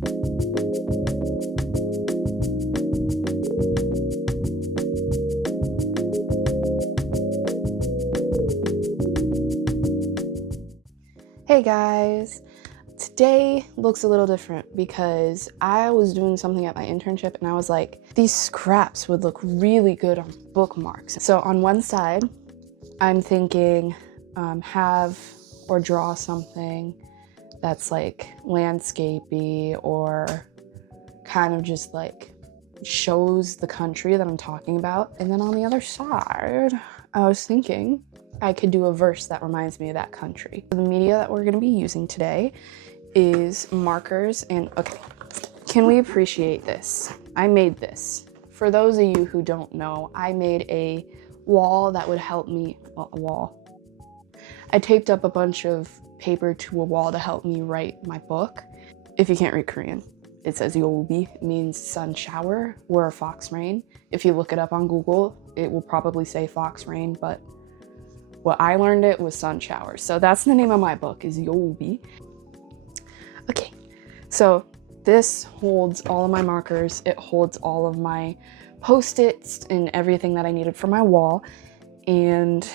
Hey guys, today looks a little different because I was doing something at my internship and I was like, these scraps would look really good on bookmarks. So on one side, I'm thinking have or draw something that's like landscapey or kind of just like shows the country that I'm talking about. And then on the other side, I was thinking I could do a verse that reminds me of that country. The media that we're gonna be using today is markers and, okay, can we appreciate this? I made this. For those of you who don't know, I made a wall that would help me, well, a wall. I taped up a bunch of paper to a wall to help me write my book. If you can't read Korean, it says yobi, it means sun shower or fox rain. If you look it up on Google, it will probably say fox rain, but what I learned it was sun shower. So that's the name of my book, is yobi. Okay, so this holds all of my markers. It holds all of my Post-its and everything that I needed for my wall. And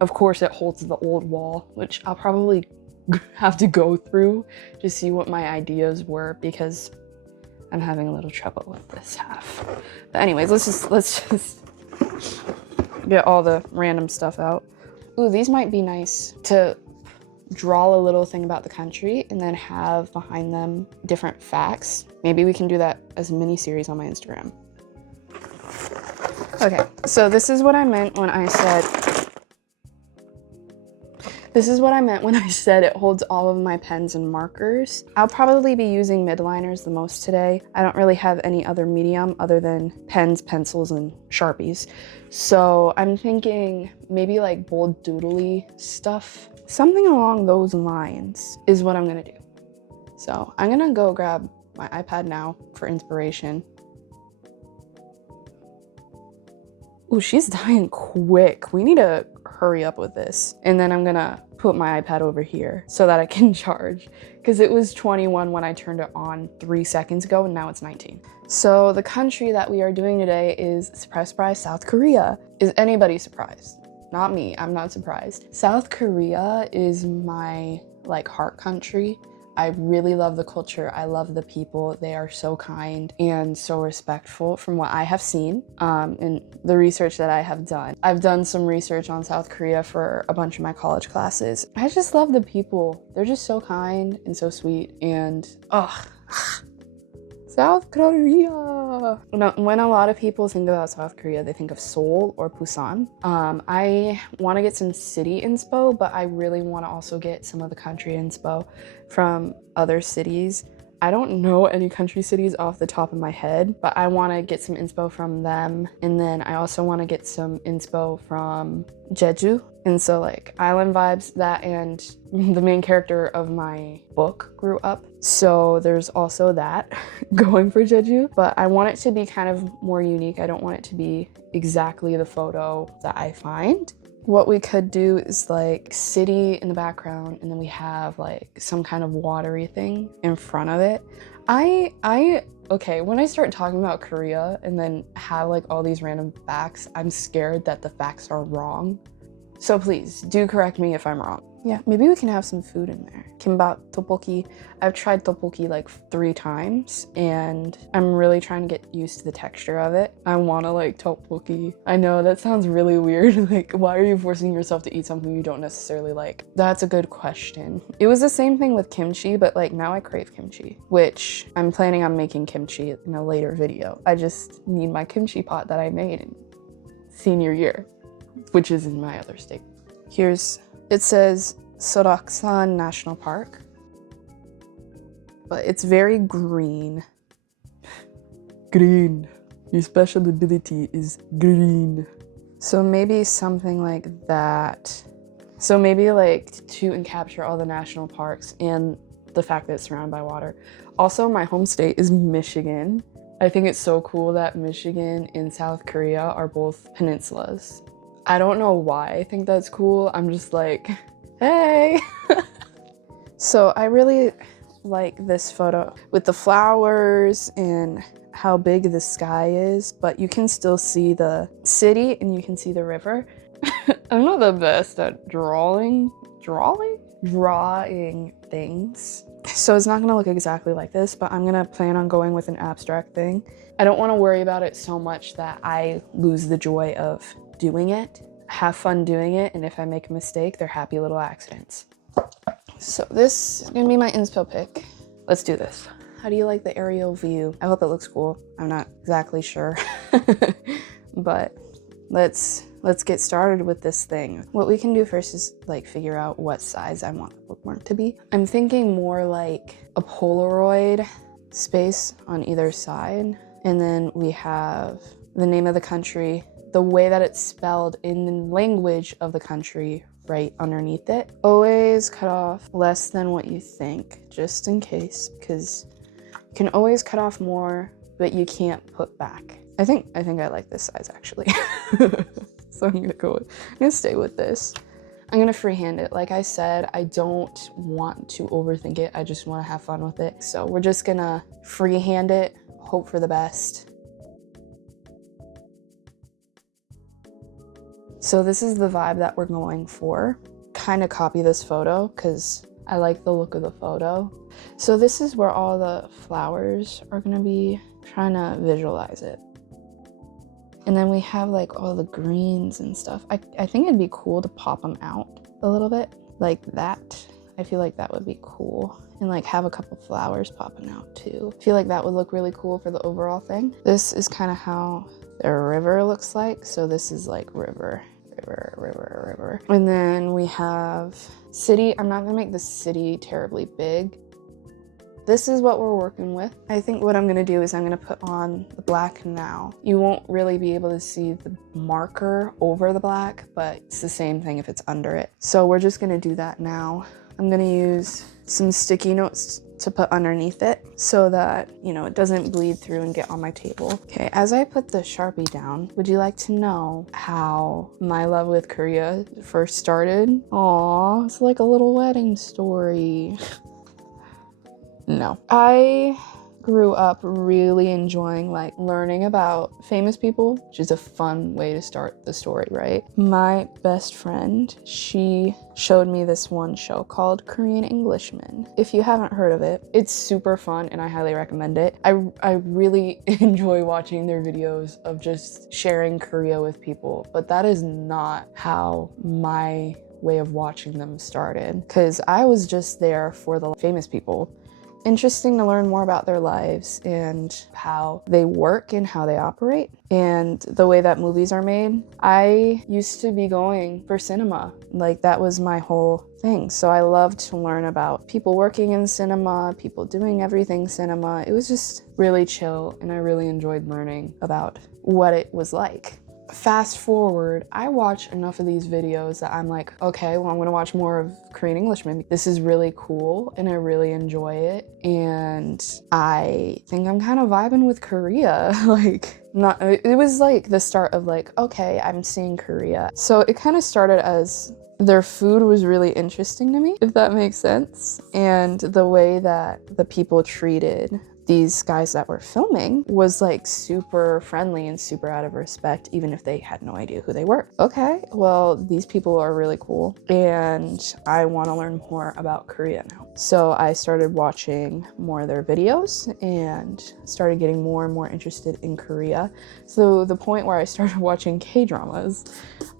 of course it holds the old wall, which I'll probably have to go through to see what my ideas were because I'm having a little trouble with this half. But anyways, let's just get all the random stuff out. Ooh, these might be nice to draw a little thing about the country and then have behind them different facts. Maybe we can do that as a mini series on my Instagram. Okay, so this is what I meant when I said it holds all of my pens and markers. I'll probably be using midliners the most today. I don't really have any other medium other than pens, pencils, and Sharpies. So I'm thinking maybe like bold doodly stuff. Something along those lines is what I'm gonna do. So I'm gonna go grab my iPad now for inspiration. Ooh, she's dying quick. We need to hurry up with this. And then I'm gonna put my iPad over here so that I can charge because it was 21 when I turned it on 3 seconds ago and now it's 19. So the country that we are doing today is, surprise, surprise, South Korea. Is anybody surprised? Not me, I'm not surprised. South Korea is my like heart country. I really love the culture. I love the people. They are so kind and so respectful from what I have seen and the research that I have done. I've done some research on South Korea for a bunch of my college classes. I just love the people. They're just so kind and so sweet and South Korea. Now, when a lot of people think about South Korea, they think of Seoul or Busan. I want to get some city inspo, but I really want to also get some of the country inspo from other cities. I don't know any country cities off the top of my head, but I want to get some inspo from them. And then I also want to get some inspo from Jeju. And so like island vibes, that and the main character of my book grew up. So there's also that going for Jeju, but I want it to be kind of more unique. I don't want it to be exactly the photo that I find. What we could do is like city in the background and then we have like some kind of watery thing in front of it. Okay, when I start talking about Korea and then have like all these random facts, I'm scared that the facts are wrong. So please do correct me if I'm wrong. Yeah, maybe we can have some food in there. Kimbap, tteokbokki. I've tried tteokbokki like 3 times and I'm really trying to get used to the texture of it. I want to like tteokbokki. I know that sounds really weird. Like, why are you forcing yourself to eat something you don't necessarily like? That's a good question. It was the same thing with kimchi, but like now I crave kimchi, which I'm planning on making kimchi in a later video. I just need my kimchi pot that I made in senior year, which is in my other state. It says Soraksan National Park, but it's very green. Green. Your special ability is green. So maybe something like that. So maybe like to encapture all the national parks and the fact that it's surrounded by water. Also, my home state is Michigan. I think it's so cool that Michigan and South Korea are both peninsulas. I don't know why I think that's cool. I'm just like, hey. So I really like this photo with the flowers and how big the sky is, but you can still see the city and you can see the river. I'm not the best at drawing things. So it's not gonna look exactly like this, but I'm gonna plan on going with an abstract thing. I don't wanna worry about it so much that I lose the joy of doing it. Have fun doing it, and if I make a mistake, they're happy little accidents. So this is gonna be my inspo pick. Let's do this. How do you like the aerial view? I hope it looks cool. I'm not exactly sure, but let's get started with this thing. What we can do first is like figure out what size I want the bookmark to be. I'm thinking more like a Polaroid space on either side. And then we have the name of the country, the way that it's spelled in the language of the country right underneath it. Always cut off less than what you think, just in case, because you can always cut off more, but you can't put back. I think I like this size actually. So I'm gonna stay with this. I'm gonna freehand it. Like I said, I don't want to overthink it. I just wanna have fun with it. So we're just gonna freehand it, hope for the best. So this is the vibe that we're going for. Kind of copy this photo because I like the look of the photo. So this is where all the flowers are gonna be. Trying to visualize it. And then we have like all the greens and stuff. I think it'd be cool to pop them out a little bit like that. I feel like that would be cool. And like have a couple flowers popping out too. I feel like that would look really cool for the overall thing. This is kind of how the river looks like. So this is like river. And then we have city. I'm not gonna make the city terribly big. This is what we're working with. I think what I'm gonna do is I'm gonna put on the black now. You won't really be able to see the marker over the black, but it's the same thing if it's under it. So we're just gonna do that now. I'm gonna use some sticky notes to put underneath it so that, you know, it doesn't bleed through and get on my table. Okay, as I put the Sharpie down, would you like to know how my love with Korea first started? Aw, it's like a little wedding story. No. I grew up really enjoying like learning about famous people, which is a fun way to start the story, right? My best friend, she showed me this one show called Korean Englishmen. If you haven't heard of it, it's super fun and I highly recommend it. I really enjoy watching their videos of just sharing Korea with people, but that is not how my way of watching them started, because I was just there for the famous people. Interesting to learn more about their lives and how they work and how they operate and the way that movies are made. I used to be going for cinema. Like that was my whole thing. So I loved to learn about people working in cinema, people doing everything cinema. It was just really chill and I really enjoyed learning about what it was like. Fast forward, I watch enough of these videos that I'm like, okay, well, I'm gonna watch more of Korean Englishmen. This is really cool and I really enjoy it. And I think I'm kind of vibing with Korea. It was like the start of like, okay, I'm seeing Korea. So it kind of started as their food was really interesting to me, if that makes sense. And the way that the people treated these guys that were filming was like super friendly and super out of respect, even if they had no idea who they were. Okay, well, these people are really cool and I want to learn more about Korea now. So I started watching more of their videos and started getting more and more interested in Korea. So the point where I started watching K-dramas,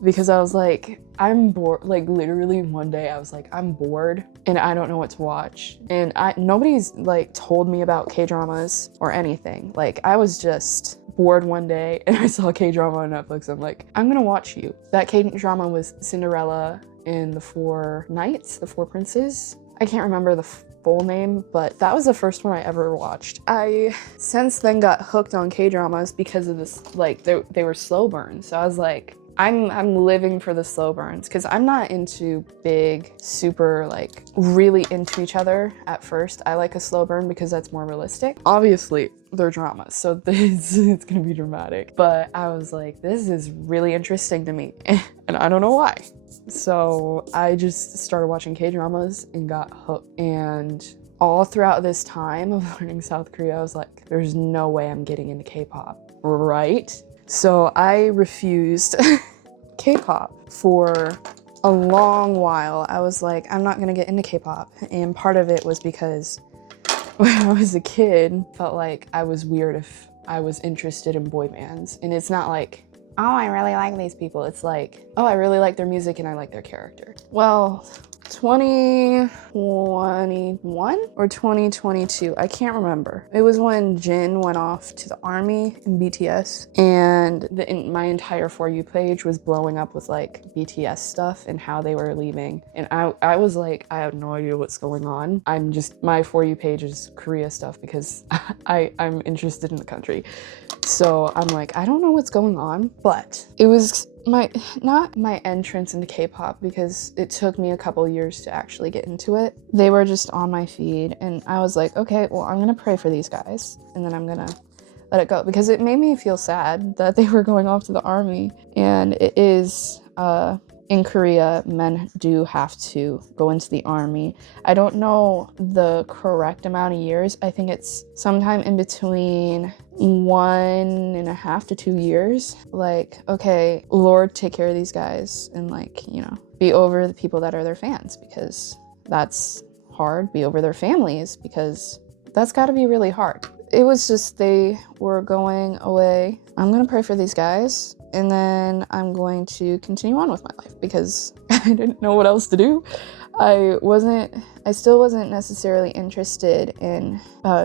because I was like, I'm bored. Like literally one day I was like, I'm bored and I don't know what to watch. And nobody's like told me about K-dramas or anything. Like I was just bored one day and I saw a K-drama on Netflix. I'm like, I'm gonna watch you. That K-drama was Cinderella and the Four Knights, the Four Princes. I can't remember the full name, but that was the first one I ever watched. I since then got hooked on K-dramas because of this, like they were slow burns. So I was like, I'm living for the slow burns because I'm not into big, super like really into each other at first. I like a slow burn because that's more realistic. Obviously, they're dramas, so it's gonna be dramatic. But I was like, this is really interesting to me, and I don't know why. So I just started watching K-dramas and got hooked. And all throughout this time of learning South Korea, I was like, there's no way I'm getting into K-pop, right? So I refused K-pop for a long while. I was like, I'm not gonna get into K-pop. And part of it was because when I was a kid, felt like I was weird if I was interested in boy bands. And it's not like, oh, I really like these people. It's like, oh, I really like their music and I like their character. Well, 2021 or 2022, I can't remember. It was when Jin went off to the army in BTS, and my entire For You page was blowing up with like BTS stuff and how they were leaving. And I was like, I have no idea what's going on. My For You page is Korea stuff because I'm interested in the country. So I'm like, I don't know what's going on, but it was not my entrance into K-pop because it took me a couple years to actually get into it. They were just on my feed and I was like, okay, well, I'm gonna pray for these guys and then I'm gonna let it go because it made me feel sad that they were going off to the army. And it is, in Korea, men do have to go into the army. I don't know the correct amount of years. I think it's sometime in between 1.5 to 2 years. Like, okay, Lord, take care of these guys and like, you know, be over the people that are their fans because that's hard. Be over their families because that's gotta be really hard. It was just, they were going away. I'm gonna pray for these guys and then I'm going to continue on with my life because I didn't know what else to do. I still wasn't necessarily interested in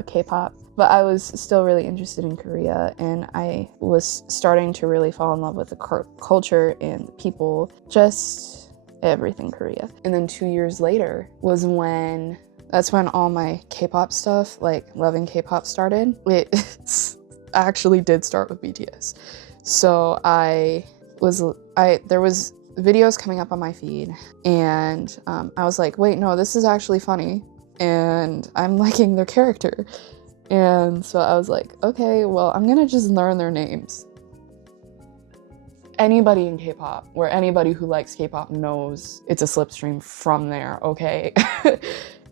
K-pop, but I was still really interested in Korea and I was starting to really fall in love with the culture and the people, just everything Korea. And then 2 years later that's when all my K-pop stuff, like loving K-pop started. It actually did start with BTS. So there was videos coming up on my feed and I was like, wait, no, this is actually funny and I'm liking their character. And so I was like, okay, well, I'm gonna just learn their names. Anybody in K-pop or anybody who likes K-pop knows it's a slipstream from there, okay?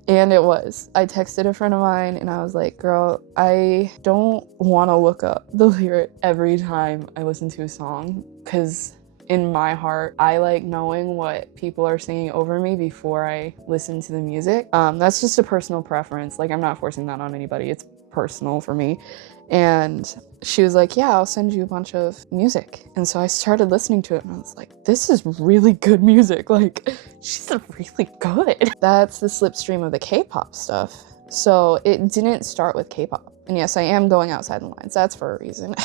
And it was. I texted a friend of mine and I was like, girl, I don't want to look up the lyric every time I listen to a song because in my heart, I like knowing what people are singing over me before I listen to the music. That's just a personal preference. Like, I'm not forcing that on anybody. It's personal for me. And she was like, yeah, I'll send you a bunch of music. And so I started listening to it and I was like, this is really good music. Like, she's really good. That's the slipstream of the K-pop stuff. So it didn't start with K-pop. And yes, I am going outside the lines. That's for a reason.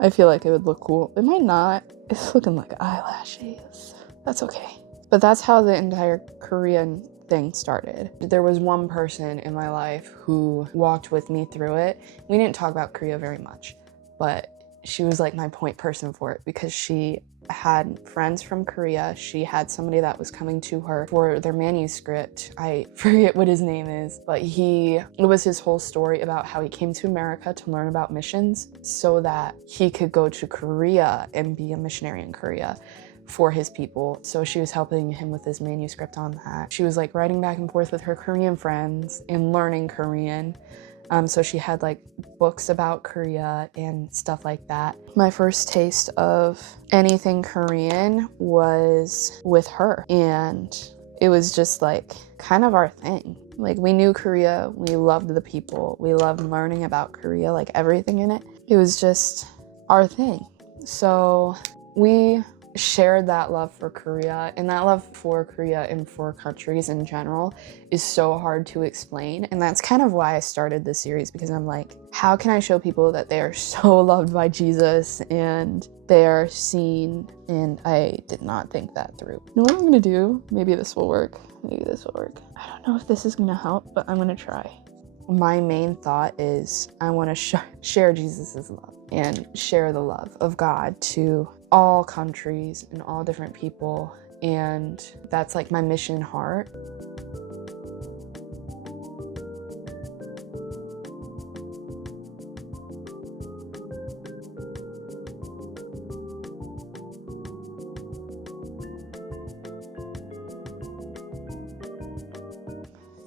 I feel like it would look cool. It might not. It's looking like eyelashes. That's okay. But that's how the entire Korean thing started. There was one person in my life who walked with me through it. We didn't talk about Korea very much, but she was like my point person for it because she had friends from Korea. She had somebody that was coming to her for their manuscript. I forget what his name is, but it was his whole story about how he came to America to learn about missions so that he could go to Korea and be a missionary in Korea for his people. So she was helping him with his manuscript on that. She was like writing back and forth with her Korean friends and learning Korean. So she had like books about Korea and stuff like that. My first taste of anything Korean was with her. And it was just like kind of our thing. Like, we knew Korea, we loved the people, we loved learning about Korea, like everything in it. It was just our thing. So we shared that love for Korea, and that love for Korea and for countries in general is so hard to explain. And that's kind of why I started this series, because I'm like, how can I show people that they are so loved by Jesus and they are seen? And I did not think that through. You know what I'm gonna do? Maybe this will work. Maybe this will work. I don't know if this is gonna help, but I'm gonna try. My main thought is I want to share Jesus's love and share the love of God to all countries and all different people. And that's like my mission heart.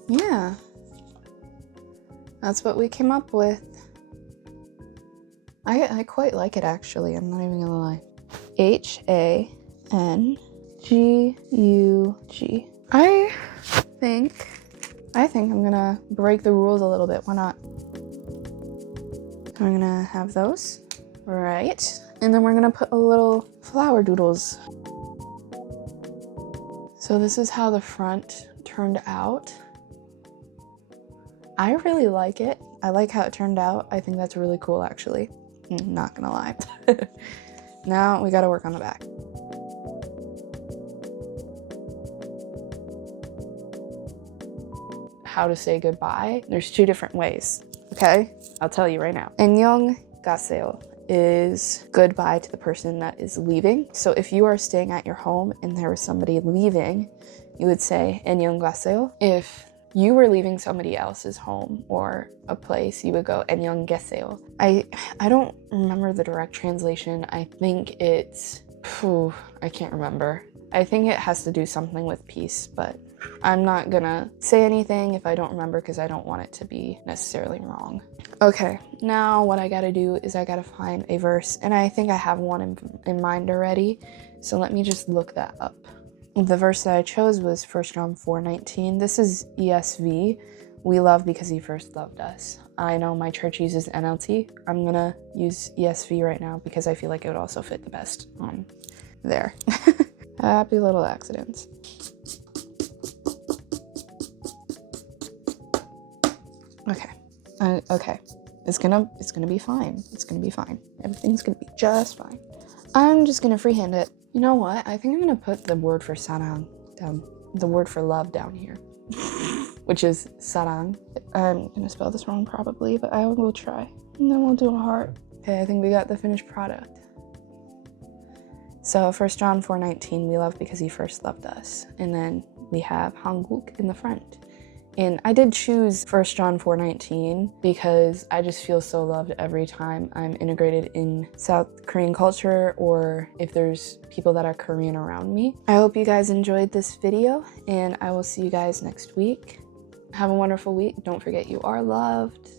Yeah. that's what we came up with. I quite like it actually, I'm not even gonna lie. H-A-N-G-U-G. I think I'm gonna break the rules a little bit. Why not? We're gonna have those, right? And then we're gonna put a little flower doodles. So this is how the front turned out. I really like it. I like how it turned out. I think that's really cool actually. I'm not gonna lie. Now we gotta work on the back. How to say goodbye. There's 2 different ways, okay? I'll tell you right now. Annyeonghaseyo is goodbye to the person that is leaving. So if you are staying at your home and there was somebody leaving, you would say annyeonghaseyo. If you were leaving somebody else's home or a place, you would go annyeonghaseyo. I don't remember the direct translation. I think it's, I can't remember. I think it has to do something with peace, but I'm not gonna say anything if I don't remember because I don't want it to be necessarily wrong. Okay, now what I gotta do is I gotta find a verse, and I think I have one in mind already, so let me just look that up. The verse that I chose was 1 John 4:19. This is ESV. We love because he first loved us. I know my church uses NLT. I'm gonna use ESV right now because I feel like it would also fit the best on there. Happy little accidents. Okay. Okay. It's gonna be fine. It's gonna be fine. Everything's gonna be just fine. I'm just gonna freehand it. You know what? I think I'm gonna put the word for sarang down, the word for love down here, which is sarang. I'm gonna spell this wrong probably, but I will try. And then we'll do a heart. Okay, I think we got the finished product. So 1 John 4:19, we love because he first loved us. And then we have Hanguk in the front. And I did choose 1 John 4:19 because I just feel so loved every time I'm integrated in South Korean culture or if there's people that are Korean around me. I hope you guys enjoyed this video and I will see you guys next week. Have a wonderful week. Don't forget you are loved.